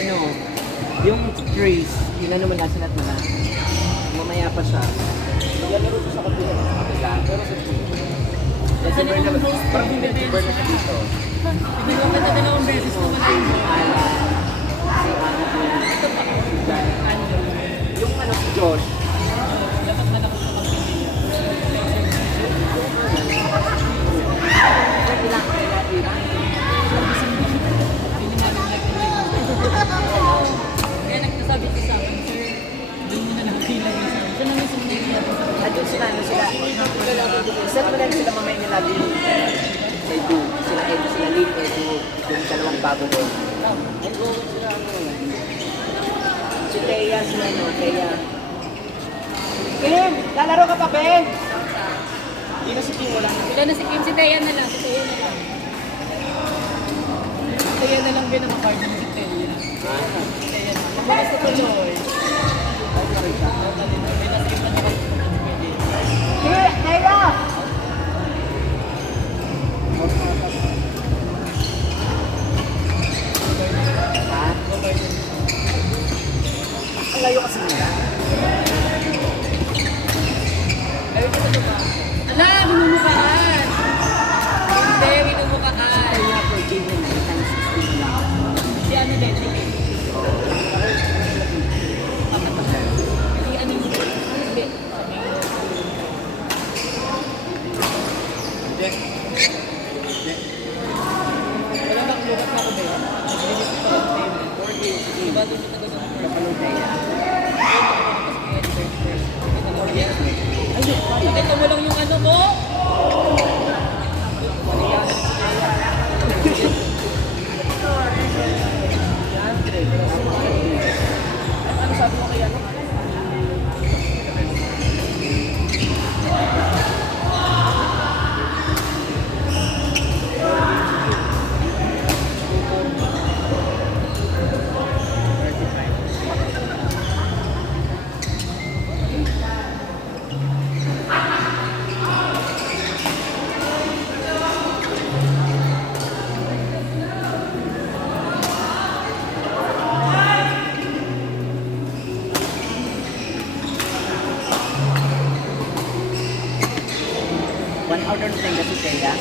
ano, yung trees, yun naman nasa lahat na. Mamaya pa siya. Lalaro ko sa kapila. Pero sa kasi burn na, parang hindi burn na siya dito. Pinagawa ka na 2 beses ko wala yung ito pa. Yung ano si Josh, Dapat malaki sa pagpili. Kaya nagsasabi ko sa akin, sir, doon mo na nakakilang na sa akin. Siya naman sumili ako. andun sila, set mo lang sila mamaya nila din. Edu, sila Edu, sila Lin, Edu, yung dalawang bago doon. Si Thea, sila no, Thea. Kim, lalaro ka pa, be? Hindi na si Kim, wala na. Wala na si Kim, si Thea na lang. Si Thea na lang. Si Thea na lang din ang card ng si Thea. Si Thea na. Mabalas na tuloy. Thea! Ha? Ang layo kasi nila. Ala, minumukaan! Hindi, minumukaan. Kaya po, game na 9 times 16 lang. Si ano din, si Kim. Si ano yung hindi. Wala bang lugat na ako ba yun? Nag-limit ko pa lang table. Diba doon yung taga-doon? Kapalong Thea. Pakita mo lang yung ano mo. Ano sabi mo kay ano? One order na tayo si Thea.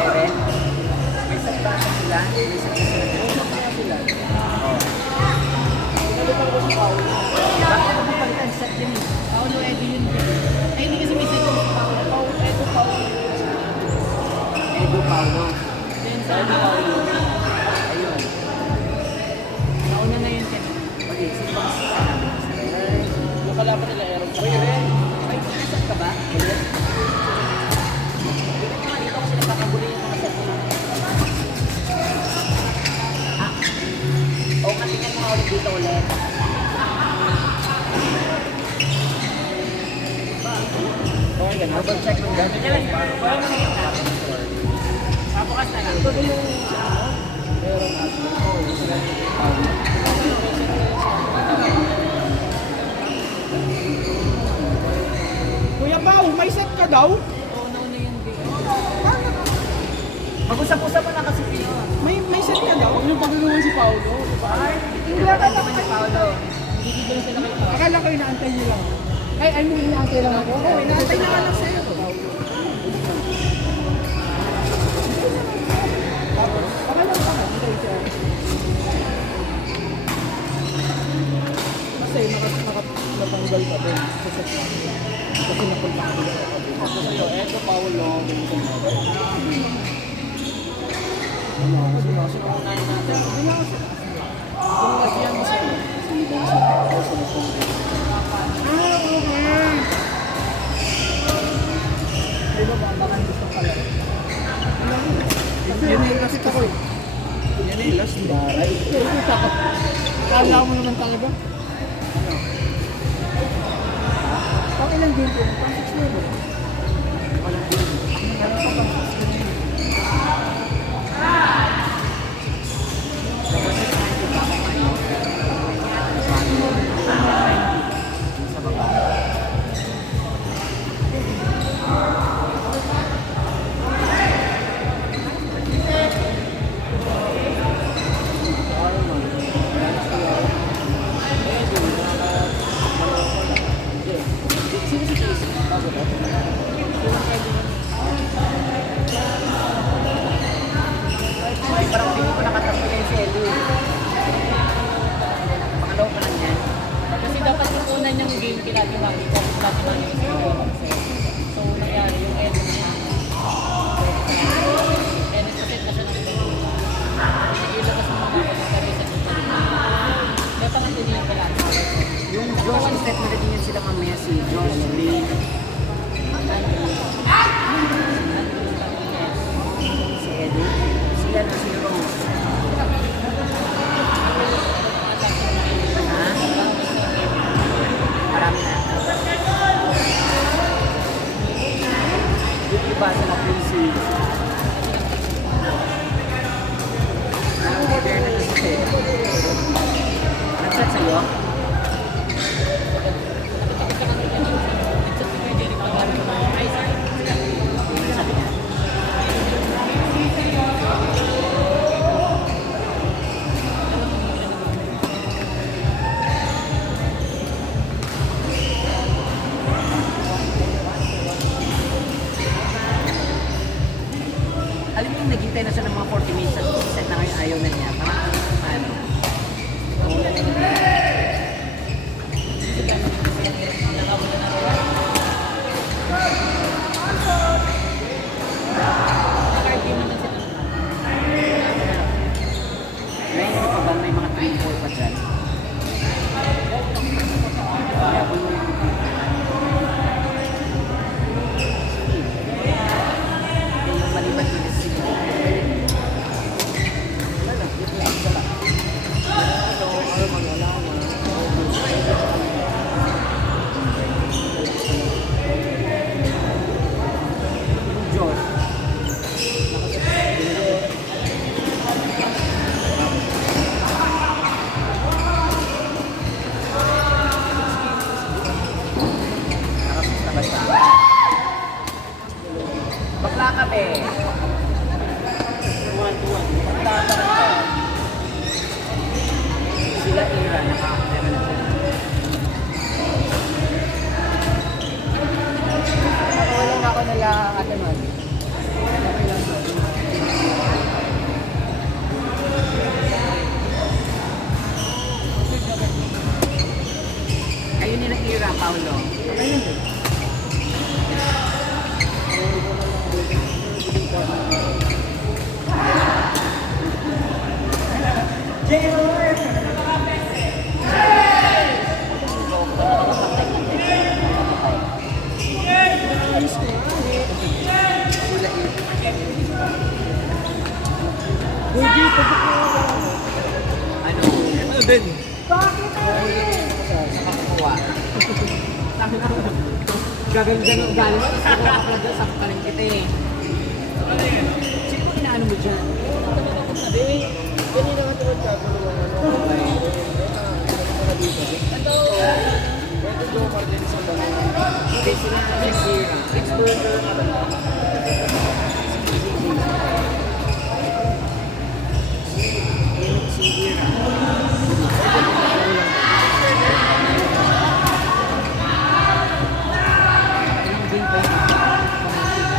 Bebe, may sakta na sila. May sakta sila. Bakit ako pagkan set din eh. Paolo Edu yun. Ay, hindi kasi may set yung si Paolo. Edu Paolo. Edu Paulo. Then sa Edu Paolo. Ayun. Nauna na yun siya. Okay, sino ba kasi sinabi mo sa Ren? Yung kalaban nila, Aaron. Uy, Ren! Ay, saan ka ba? Ren? Dito nga, dito ko sila kakabuli yung mga set ko. Ah. Oo, katingnan mo nga ulit dito ulit. Okay, ganun. Double check mo dyan. Parang nakikita. Papukas na lang. Ito yung Aaron Ashley. Oo, yung sila. Kuya Pao, may set ka daw? Oo, nauna yun din. Mag-usap-usap mo na kasi Pino. May set ka daw? Yung pagulungan si Paolo. Hindi ka naman si Paolo. Bibigyan sila kay Paolo. Akala ko inaantay niyo lang. Ay, I mean, inaantay lang ako. Oo, inaantay na lang sa'yo. Akala ko inaantay siya. Kasi nakatanggal ka din sa set natin. Kasi napunta ka din sa kabila. Ito sa'yo, Edo Paulo, Vincent. Sino unahin natin? Kung lagyan mo sa'yo, si Vincent. Also, Ano ba? Baka gusto ka lang. Yan ay last ko eh. Yan ay last baray. Kala mo naman talaga. Ano? Pang ilang game ko? Pang 6 na ba? Walang din. Ano pa bang 6 na yun? Dapat sa 90 ba ako ngayon? Sa baba. Sino si Casey? Bago ba? Ay, parang hindi ko nakatapos na yung si Edu. Pangalaw pa lang yan. Kasi dapat yung una niyang game kinatiwagi ko. Kinatiwagi ko sa So, nangyari yung edit niya. Edit kasi na siya ng game. Nag-ilabas mo mga sabi sa dito. Kaya parang tinihin ko lang. Yung Josh, instead na naging yan sila mamaya si Josh Lee. Si Edu. Sila na si Rose. Ha? Marami na. Yung iba sila crazy. Anong order na ito si Edu? Nag-chat sa'yo? Ano sabi niya? Alam mo yung naghintay na siya ng mga 40 minutes at set na ngayon ayaw na niya. Parang ano? May ano pa ba? May mga 3-4 pa dyan. Kaya kung yung maliban ko na sige. Wala. Yung Diyos. Nakasusta ba siya? Bakla kami. Tuwan-tuwan. Bakla ka siya. Sila Ira, nakakakita na sila. Wala ako nila Ate Man. Okay lang. Ayun nila Ira, Paolo. Ayun eh. Hindi, Ano? Ano din? bakit? Sa kakukuha. Gaganda ng ugali mo, tapos ako upload dyan, sakto ka rin kita eh. Sino mo inaano mo dyan? Hindi. Kanina ka tulad ka. Okay. Pwede Jomar din sa dalawa. Okay, sila na si Ira. Ex-burger na ba? Yun si Ira. Anong game pa yun?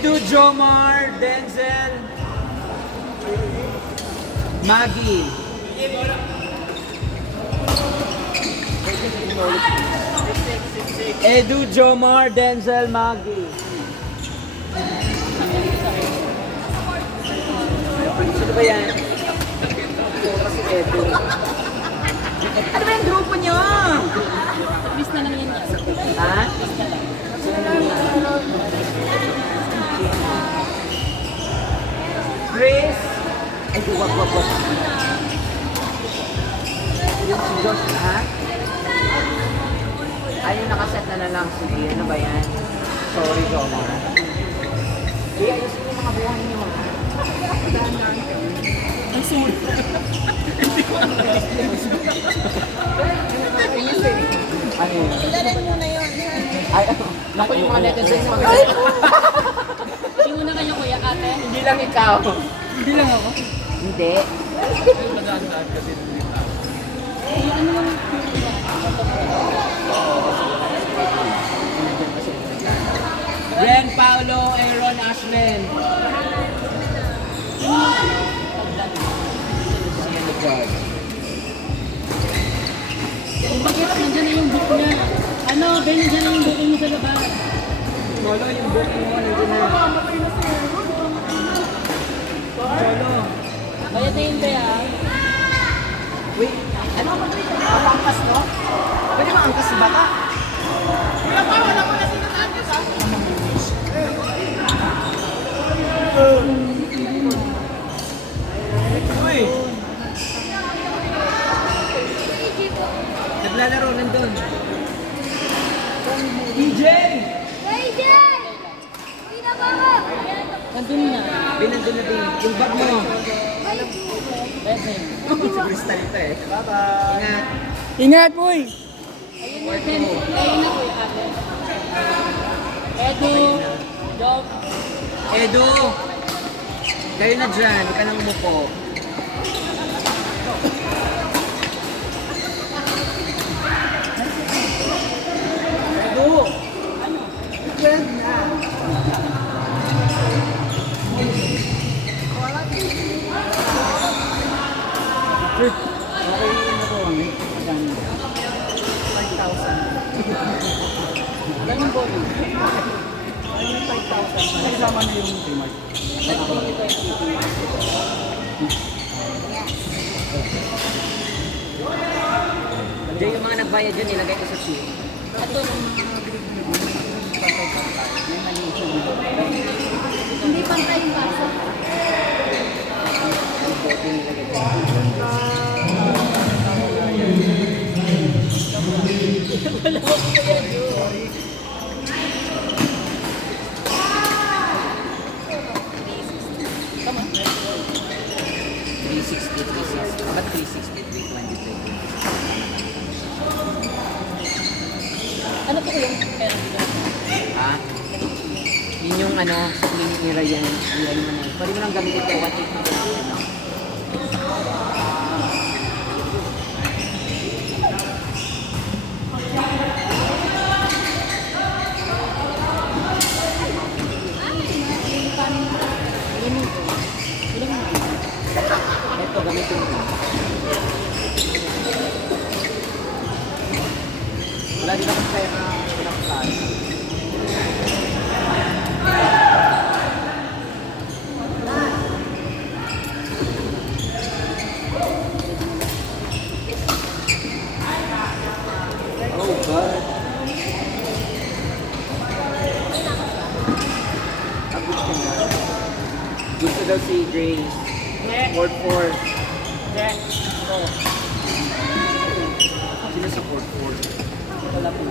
Edu, Jomar, Denzel, Maggie. Edu, Jomar, Denzel, Maggie. Sino ba yan? Si Edu. Ano ba yung grupo niyo? Miss na lang yan. Ha? Chris? Ay, wag. Yung si Josh, ha? Ay, yung nakaset na lang. Sige, ano ba yan? Sorry, Joma. Ayusin yung mga buhay niyo. Ang sulit. Ano yun? Ilalan muna yun. Ay, naku, yung mga netizens mga Hindi mo na kayo kuya ate. Hindi lang ikaw. Hindi lang ako. Hindi. Ano lang. Ren, Paolo, Aaron, Ashlyn. Siya ni God. Bakit nandiyan na yung book niya? Ano, Ben, nandiyan na yung book mo sa labas. Solo, yung booking mo, nandun na. Solo. Bayad na yun kaya. Wait, ano ba ito? Pangkas, no? Pwede ba angkas si bata? Uy! Naglalaro, nandun. DJ! Nandun na. Nandun na din. Yung bag mo. Bayad na yun. Si Crystal ito eh. Bye-bye. Ingat. Ingat, boy! Ayun na, Ben. Ayun na kuya ate. Edu. Job. Edu! Kayo na dyan. Huwag ka nang umupo. Edu! Dyan na. Okay, ano po kami? Magkano? 5,000. Ganun po. 5,000. Kasama na yung Kmart. Diyan yung mga nagbayad dyan, nilagay ko sa chip. Ito. Hindi pantay yung baso. Tama. 360. Ba't 360? 320. Ano po yung pera dito? Ha? Yun yung ano, sa clinic ni Ryan. Ayan mo na. Pwede mo lang gamitin ito. 180. Ito, gamitin mo. Wala din ako pera. Wala ko saan. Oh, God. Abot ka na. Gusto daw si Grace. Ward 4. Sino sa Ward 4? Wala po.